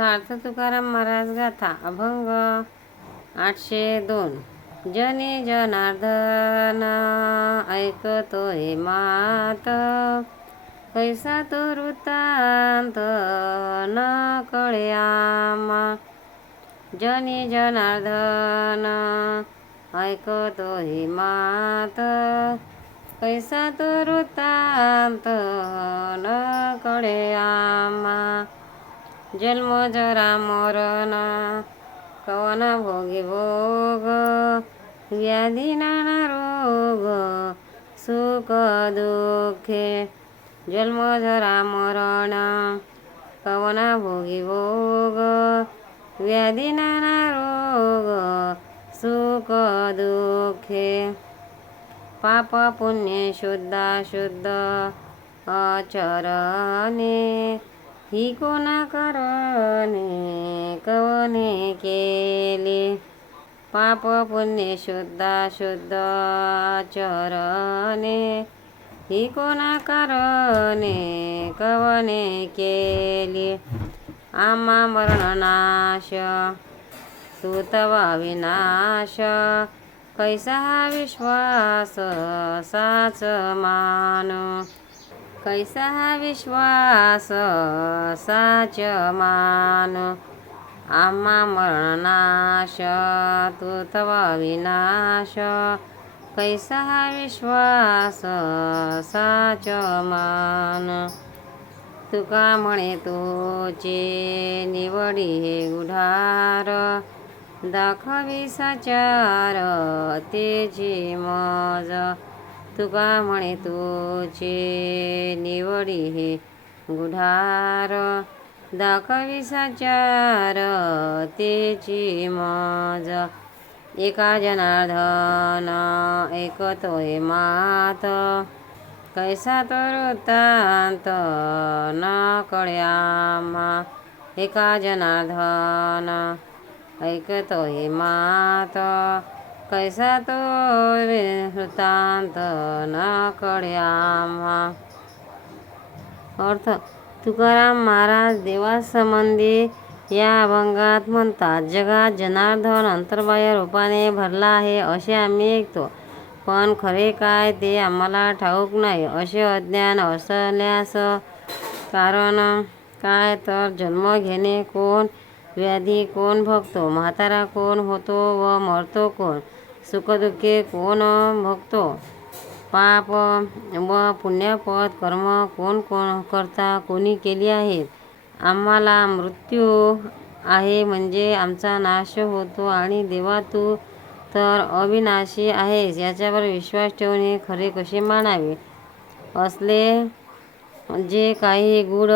सार्थ तुकाराम महाराज गाथा अभंग आठशे दोन. जनी जनार्दन ऐकतो हे मात. कैसा तो वृत्तांत न कळे आम्हा जनी जनार्दन ऐकतो हे मात. कैसा तो वृत्तांत न कळे जन्म जरा मरण. कवन भोगी भोग. व्याधी नाना रोग. सुख दुःखे. जन्म जरा मरण. कवन भोगी भोग. व्याधी नाना रोग. सुख दुःखे. पाप पुण्य शुद्ध शुद्ध अचरणे ही कोणा करणे कवने केले? पाप पुण्य शुद्ध शुद्ध चरणे. ही कोणा करणे कवने केले? आम्हा मरणनाश तवा विनाश. कैसा हा विश्वास साच मान. कैसा हा विश्वास साच मान? आम्हा मरणाश तू तवा विनाश. कैसा हा विश्वास साच मान? तुका म्हणे तुचे निवडी हे गुढार दाखवी सचार तेची मज. तुका म्हणे तुचे निवडी हे गुढार दाखवी सचार तेची मज. एका जनार्दन ऐकतोय मात. कैसा तर वृत्तांत न कळ्यामा. एका जनार्दन ऐकतोय मात. कैसा तो वृत्तांत न कळ्यामा. अर्थ तुकाराम महाराज देवासंबंधी या अभंगात म्हणतात जगात जनार्दन अंतर्बाह्य रूपाने भरला आहे असे आम्ही ऐकतो. पण खरे काय ते आम्हाला ठाऊक नाही. असे अज्ञान असल्यास कारण काय तर जन्म घेणे कोण व्याधी कोण भोगतो? म्हातारा कोण होतो व मरतो कोण? सुखदुःखे कोण भोगतो? पाप व पुण्यपद कर्म कोण कोण करता? कोणी केली आहेत? आम्हाला मृत्यू आहे म्हणजे आमचा नाश होतो आणि देवा तू तर अविनाशी आहेस. याच्यावर विश्वास ठेवणे खरे कसे मानावे? असले जे काही गुढ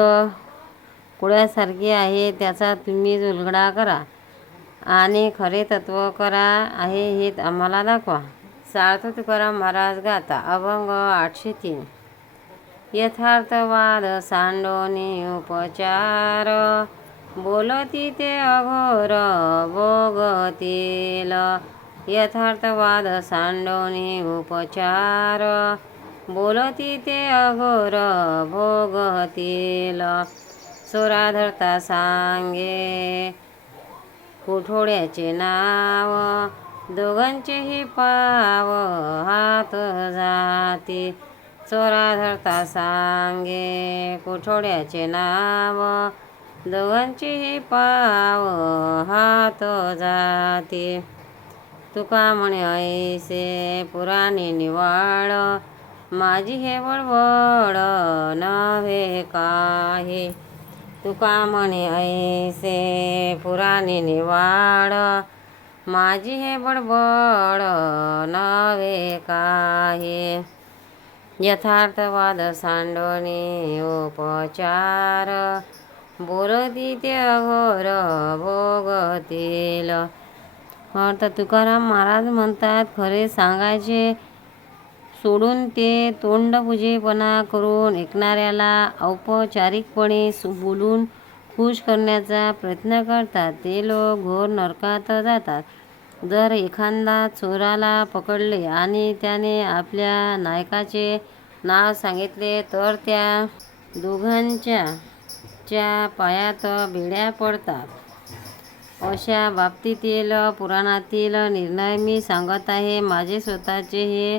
कुळ्यासारखी आहे त्याचा तुम्ही उलगडा करा. आणि खरे तत्व करा आहे हे आम्हाला दाखवा. सारथ तुकाराम महाराज गाता अभंग आठशे तीन. यथार्थवाद सांडोनी उपचार. बोलती ते अघोर भोगतील. यथार्थवाद सांडोनी उपचार. बोलती ते अघोर भोगतील. सोरा धरता सांगे. कुठोड्याचे नाव दोघांचेही पाव हात जाती. चोरा धरता सांगे कुठोड्याचे नाव दोघांचेही पाव हात जाती. तुका म्हणे ऐसे पुराणी निवाळ माझी हे वळवळ नव्हे काही. तुका म्हणे ऐसे पुराणे निवाड. माझी हे बडबड नव्हे काही. यथार्थवाद सांडणे उपचार. बोलती ते अघोर भोगतील. अर्थ तुकाराम महाराज म्हणतात खरे सांगायचे सोडून ते तोंडपुजेपणा करून ऐकणाऱ्याला औपचारिकपणे बोलून खुश करण्याचा प्रयत्न करतात. ते लोक घोर नरकात जातात. जर एखादा चोराला पकडले आणि त्याने आपल्या नायकाचे नाव सांगितले तर त्या दोघांच्या च्या पायात बेड्या पडतात. अशा बाबतीतील पुराणातील निर्णय मी सांगत आहे. माझे स्वतःचे हे